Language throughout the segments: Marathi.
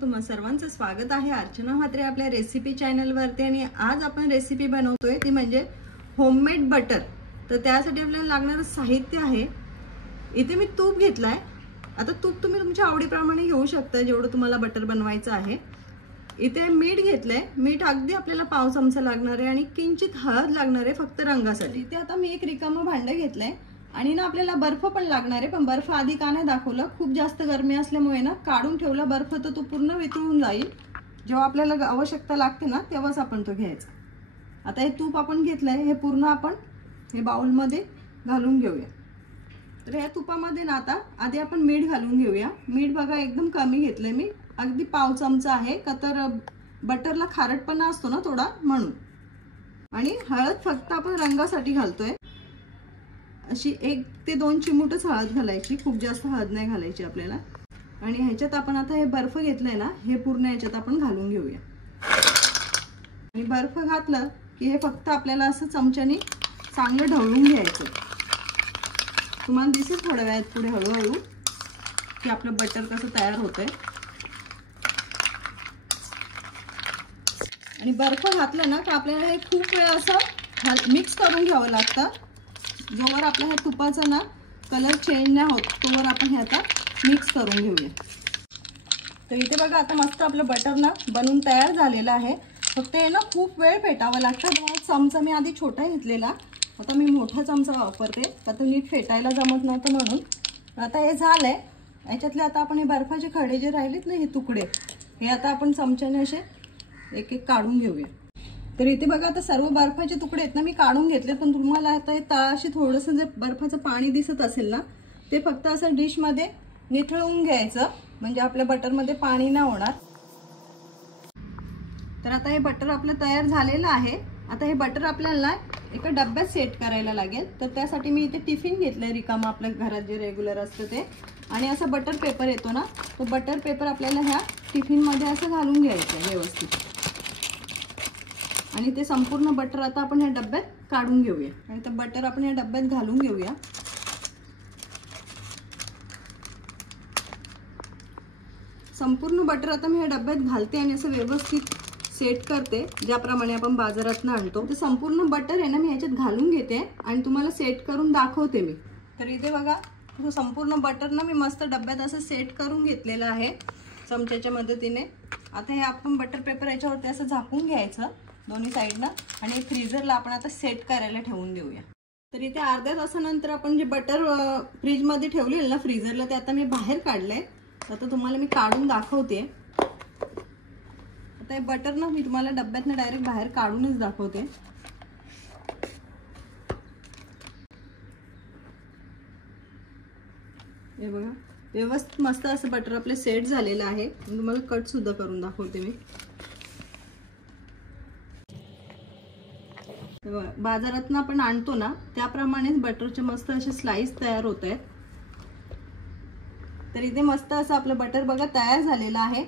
तुम्हा सर्वांचं स्वागत आहे अर्चना म्हात्रे आपल्या रेसिपी चॅनल वरती। आणि आज आपण रेसिपी बनवतोय ती म्हणजे होममेड बटर। तर त्यासाठी आपल्याला लागणारं साहित्य आहे, इथे मी तूप घेतलाय। आता तूप तुम्ही तुमच्या आवडीप्रमाणे घेऊ शकता जेवढं तुम्हाला बटर बनवायचं आहे। इथे मीठ घेतलंय, मीठ अगदी आपल्याला पाव चमचा लागणार आहे आणि किंचित हळद लागणार आहे फक्त रंगासाठी। इथे आता मी एक रिकामं भांडं घेतलंय आणि ना आपल्याला बर्फ पण लागणार आहे, पण बर्फ आधी का नाही दाखवलं, खूप जास्त गरमी असल्यामुळे ना काढून ठेवला बर्फ तर तो पूर्ण वितळून जाईल। जेव्हा आपल्याला आवश्यकता लागते ना तेव्हाच आपण तो घ्यायचा। आता हे तूप आपण घेतलंय, हे पूर्ण आपण हे बाउल मध्ये घालून घेऊया। तर या तुपामध्ये ना आता आधी आपण मीठ घालून घेऊया। मीठ बघा एकदम कमी घेतलंय मी, अगदी पाव चमचा आहे का तर बटरला खारटपणा असतो ना थोडा म्हणून। आणि हळद फक्त आपण रंगासाठी घालतोय, अशी 1 ते 2 चिमूटच हळद घालायची, खूप जास्त हळद नाही घालायची आपल्याला। आणि ह्याच्यात आपण आता हे बर्फ घेतलंय ना, हे पूर्ण ह्याच्यात आपण घालून घेऊया। आणि बर्फ घातलं की हे फक्त आपल्याला असं चमच्याने चांगलं ढवळून घ्यायचं। तुम्हाला दिसेल थोड्या वेळात पुढे हळूहळू की आपलं बटर कसं तयार होतंय। आणि बर्फ घातलं ना की आपल्याला हे खूप वेळ असं मिक्स करून घ्यावं लागतं, जोवर आपल्या ह्या तुपाचा ना कलर चेंज नाही होत तोवर आपण हे आता मिक्स करून घेऊया। तर इथे बघा आता मस्त आपलं बटर ना बनवून तयार झालेलं आहे। फक्त हे ना खूप वेळ फेटावं लागतं। चमचा मी आधी छोटा घेतलेला, आता मी मोठा चमचा वापरते, का तर नीट फेटायला जमत नव्हतं म्हणून। आता हे झालंय, याच्यातले आता आपण हे बर्फाचे खडे जे राहिलेत ना, हे तुकडे हे आता आपण चमच्याने असे एक एक काढून घेऊया। तर इथे बघा आता सर्व बर्फाचे तुकडे आहेत ना मी काढून घेतले, पण तुम्हाला आता हे तळाशी थोडंसं जे बर्फाचं पाणी दिसत असेल ना ते फक्त असं डिश मध्ये निथळून घ्यायचं, म्हणजे आपल्या बटर मध्ये पाणी नाही होणार। तर आता हे बटर आपलं तयार झालेलं आहे। आता हे बटर आपल्याला एका डब्यात सेट करायला लागेल। तर त्यासाठी मी इथे टिफिन घेतलंय रिकामा, आपल्या घरात जे रेग्युलर असतं ते। आणि असा बटर पेपर येतो ना, तो बटर पेपर आपल्याला ह्या टिफिन मध्ये असं घालून घ्यायचं व्यवस्थित। आणि ते संपूर्ण बटर आता आपण ह्या डब्यात काढून घेऊया। आणि ते बटर आपण ह्या डब्यात घालून घेऊया। संपूर्ण बटर आता मी ह्या डब्यात घालते आणि असं व्यवस्थित सेट करते, ज्याप्रमाणे आपण बाजारातून आणतो। ते संपूर्ण बटर आहे ना मी ह्याच्यात घालून घेते आणि तुम्हाला सेट करून दाखवते मी। तर इथे बघा संपूर्ण बटर ना मी मस्त डब्यात असं सेट करून घेतलेलं आहे चमच्याच्या मदतीने। आता हे आपण बटर पेपर याच्यावरती असं झाकून घ्यायचं दोन्ही साईडनं आणि फ्रीजरला आपण आता सेट करायला ठेवून देऊया। तर इथे अर्ध्या तासानंतर आपण जे बटर फ्रीज मध्ये ठेवलेलं ना फ्रीजरला, ते आता मी बाहेर काढलंय। आता तुम्हाला मी काढून दाखवते। आता हे बटर ना मी तुम्हाला डब्यातनं डायरेक्ट बाहेर काढूनच दाखवते। हे बघा व्यवस्थित मस्त असं बटर आपले सेट झालेलं आहे। तुम्हाला कट सुद्धा करून दाखवते मी। बाजारातून आपण आणतो ना त्याप्रमाणेच बटरचे मस्त असे स्लाइस तयार होत आहेत। तर इथे मस्त असं आपलं बटर बघा तयार झालेलं आहे।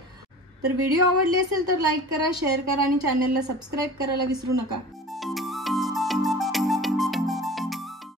तर व्हिडिओ आवडली असेल तर लाईक करा, शेअर करा आणि चॅनलला सबस्क्राईब करायला विसरू नका।